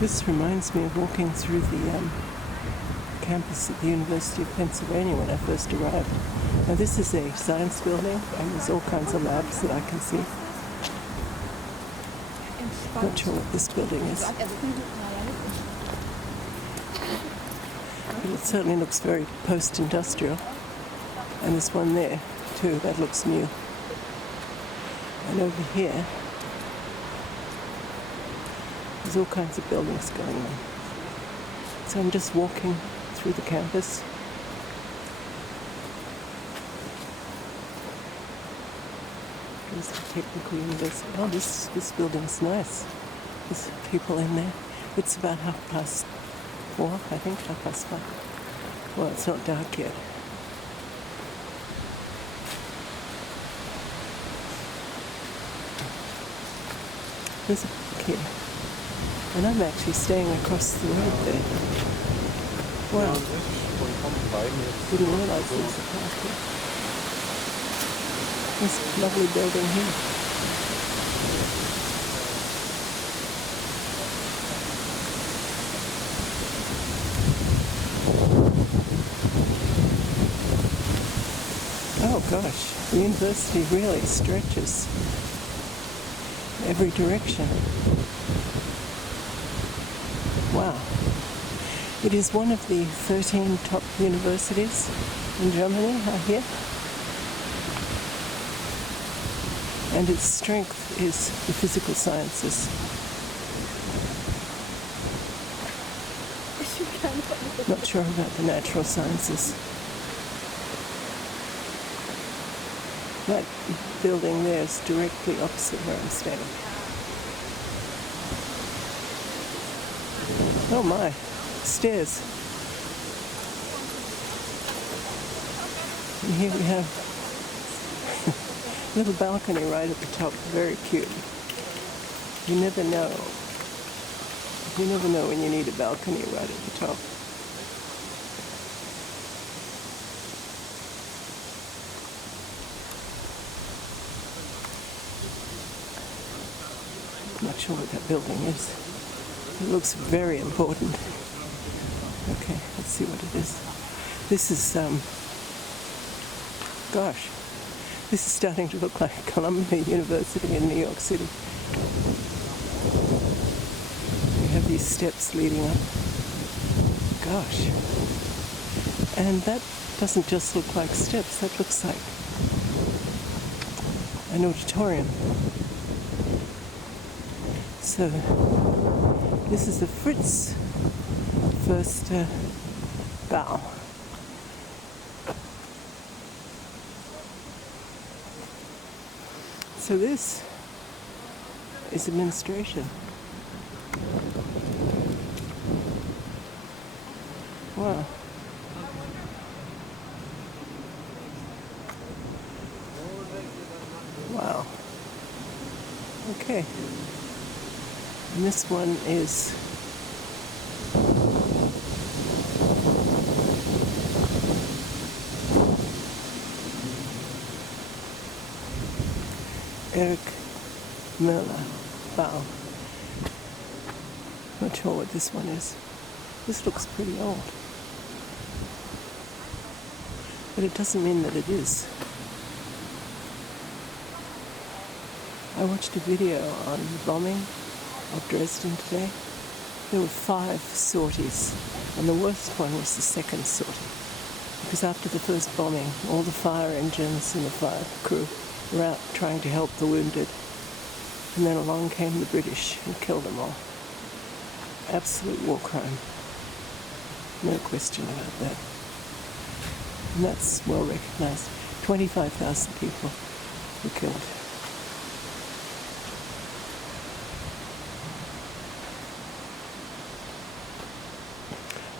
This reminds me of walking through the campus at the University of Pennsylvania when I first arrived. Now this is a science building and there's all kinds of labs that I can see. Not sure what this building is. But it certainly looks very post-industrial. And there's one there too, that looks new. And over here, there's all kinds of buildings going on. So I'm just walking through the campus. There's the Technical University. Oh, this building's nice. There's people in there. It's about 4:30, I think, 5:30. Well, it's not dark yet. There's a park here. And I'm actually staying across the road there. Wow. Didn't realize there was a park here. This lovely building here. Oh gosh, the university really stretches every direction. Wow. It is one of the 13 top universities in Germany, I hear. And its strength is the physical sciences. Not sure about the natural sciences. That building there is directly opposite where I'm standing. Oh my, stairs. And here we have a little balcony right at the top, very cute. You never know. You never know when you need a balcony right at the top. I'm not sure what that building is. It looks very important. Okay, let's see what it is. This is, gosh, this is starting to look like Columbia University in New York City. We have these steps leading up. Gosh. And that doesn't just look like steps, that looks like an auditorium. So, this is the Fritz first bow. So this is administration. Wow. Wow. Okay. And this one is Eric Merler Bow. Not sure what this one is. This looks pretty old. But it doesn't mean that it is. I watched a video on the bombing of Dresden today. There were 5 sorties, and the worst one was the second sortie. Because after the first bombing, all the fire engines and the fire crew were out trying to help the wounded. And then along came the British and killed them all. Absolute war crime. No question about that. And that's well recognized. 25,000 people were killed.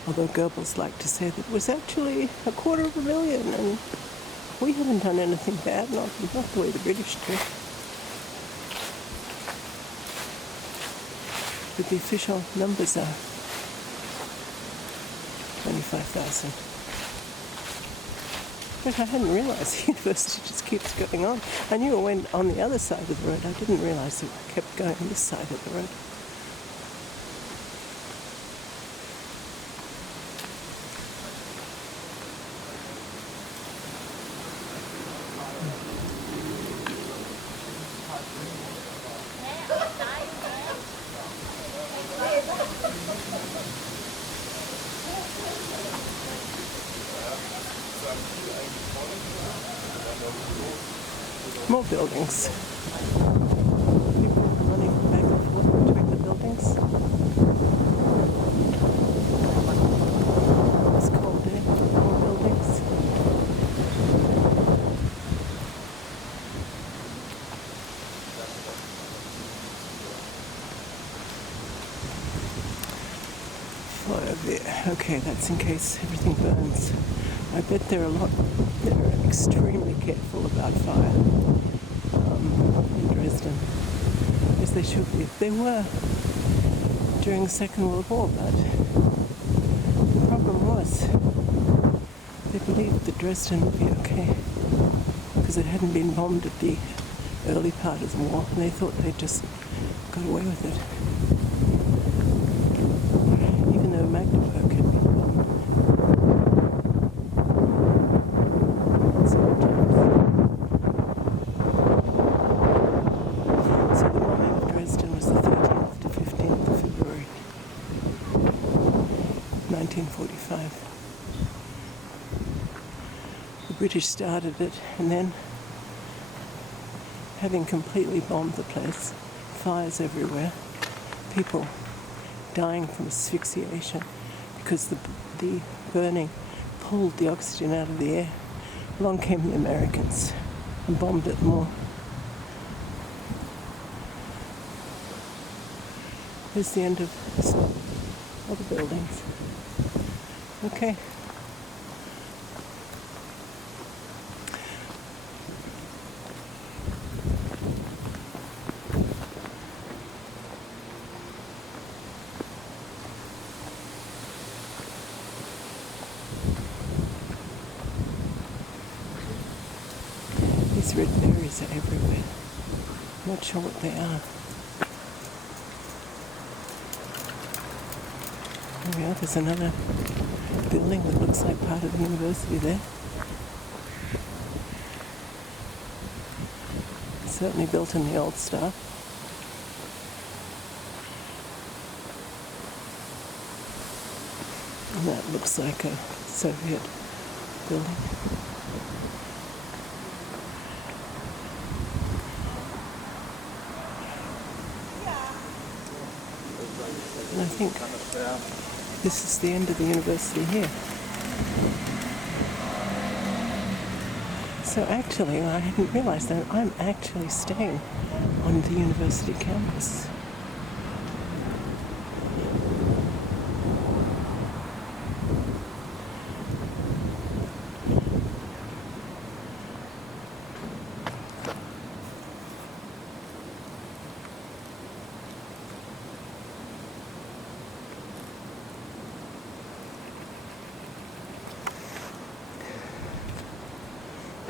Although Goebbels liked to say that it was actually 250,000 and we haven't done anything bad, not the way the British did. But the official numbers are 25,000. But I hadn't realised the university just keeps going on. I knew it went on the other side of the road. I didn't realise it kept going this side of the road. More buildings. People running back and forth between the buildings. It's cold there. More buildings. Fire there. Okay, that's in case everything burns. I bet they're extremely careful about fire in Dresden, as they should be. They were during the Second World War, but the problem was they believed that Dresden would be okay because it hadn't been bombed at the early part of the war, and they thought they'd just got away with it, even though Magdeburg had been bombed. So the bombing of Dresden was the 13th to 15th of February 1945. The British started it, and then, having completely bombed the place, fires everywhere, people dying from asphyxiation because the burning pulled the oxygen out of the air. Along came the Americans and bombed it more. Here's the end of some other buildings. Okay. These red berries are everywhere. I'm not sure what they are. There we are, there's another building that looks like part of the university there. Certainly built in the old style. And that looks like a Soviet building. And I think this is the end of the university here. So actually, I hadn't realized that I'm actually staying on the university campus.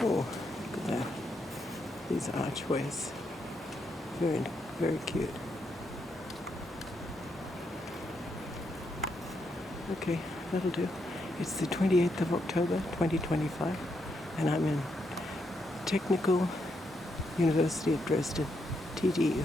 Oh, look at that. These archways. Very, very cute. Okay, that'll do. It's the 28th of October, 2025, and I'm in Technical University of Dresden, TDU.